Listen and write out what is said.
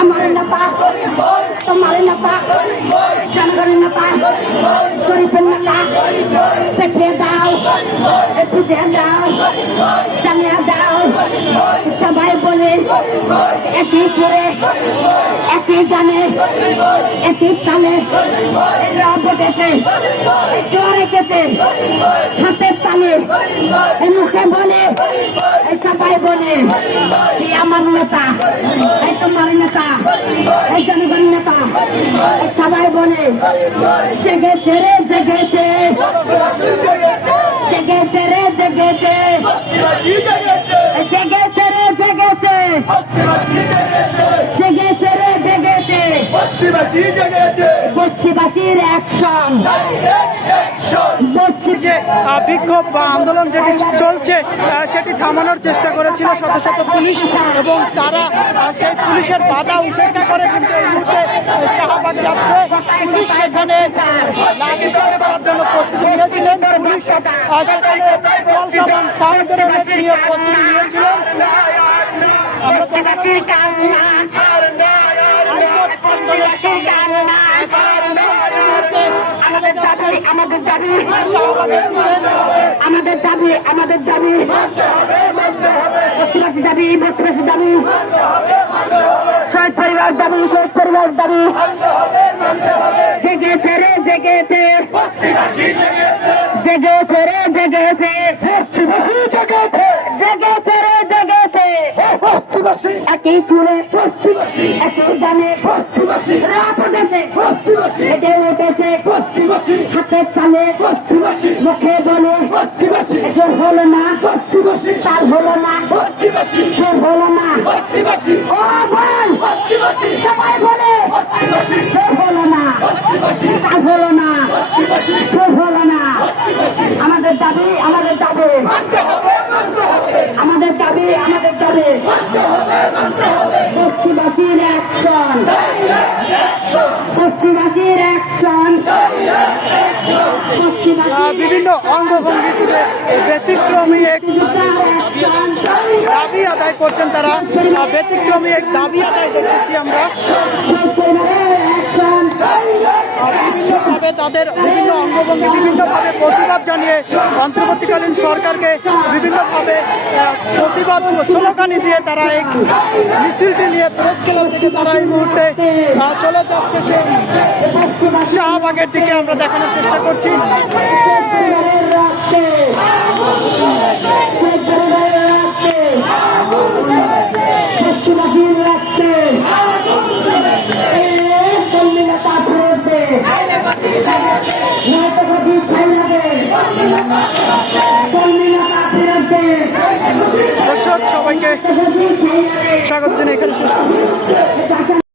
আমার নেতা তোমার নেতা জনগণের নেতা গরিবের নেতা পেটে দাও পুজে দাও জানিয়া দাও সবাই বলে একই সুরে একই গানে একই তালে রব দেখে একটু এসেছে হাতের তালে মুখে বলে এই সবাই বলে এই আমার নেতা এই তোমার নেতা এই জনগণ নেতা সবাই বলে জেগেছে রে জেগেছে জেগেছে রে জেগেছে জেগেছে রে জেগেছে জেগেছে রে জেগেছে। বস্তিবাসীর অ্যাকশন যে বিক্ষোভ বা আন্দোলন যেটি চলছে সেটি থামানোর চেষ্টা করেছিল শত শত পুলিশ এবং তারা সেই পুলিশের বাধা উপেক্ষা করে কিন্তু এই মুহূর্তে শাহবাগ যাচ্ছে। পুলিশ সেখানে লাঠিচার্জ করার জন্য প্রস্তুতি নিয়েছিলেন। পুলিশ আহ, সেখানে জলকামান সাউন্ডের নিয়ে প্রস্তুতি নিয়েছিলেন। আমরা আমাদের দাবি আমাদের দাবি আমাদের দাবি আমাদের দাবি। বস্তিবাসী দাবি বস্তিবাসী দাবি। শহীদ পরিবার দাবি শহীদ পরিবার দাবি। জেগেছে রে জেগেছে। জেগেছে রে জেগেছে। জেগেছে। জেগেছে রে জেগেছে। একই সুরে একই গানে। রাত উঠেছে। হেঁটে উঠেছে। হাতের তালে মুখে বলে জোর হলো না। তাল হলো না। জোর হলো না। ও বল সবাই বলে জোর হলো না। তাল হলো না। জোর হলো না। আমাদের দাবি আমাদের দাবি। আমাদের দাবি আমাদের দাবি। বস্তিবাসীর অ্যাকশন বস্তিবাসীর বিভিন্ন অঙ্গভঙ্গিতে ব্যতিক্রমী এক দাবি আদায় করছেন তারা। ব্যতিক্রমী এক দাবি আদায় দেখেছি আমরা। বিভিন্নভাবে তাদের বিভিন্ন অঙ্গভঙ্গি বিভিন্নভাবে প্রতিবাদ জানিয়ে অন্তর্বর্তীকালীন সরকারকে বিভিন্নভাবে প্রতিবাদ স্লোগানি দিয়ে তারা এই মিছিলটি নিয়ে প্রেস থেকে তারা এই মুহূর্তে চলে যাচ্ছে সেই শাহবাগের দিকে। আমরা দেখানোর চেষ্টা করছি। দর্শক সবাইকে স্বাগত জানিয়ে এখানে শেষ করছি।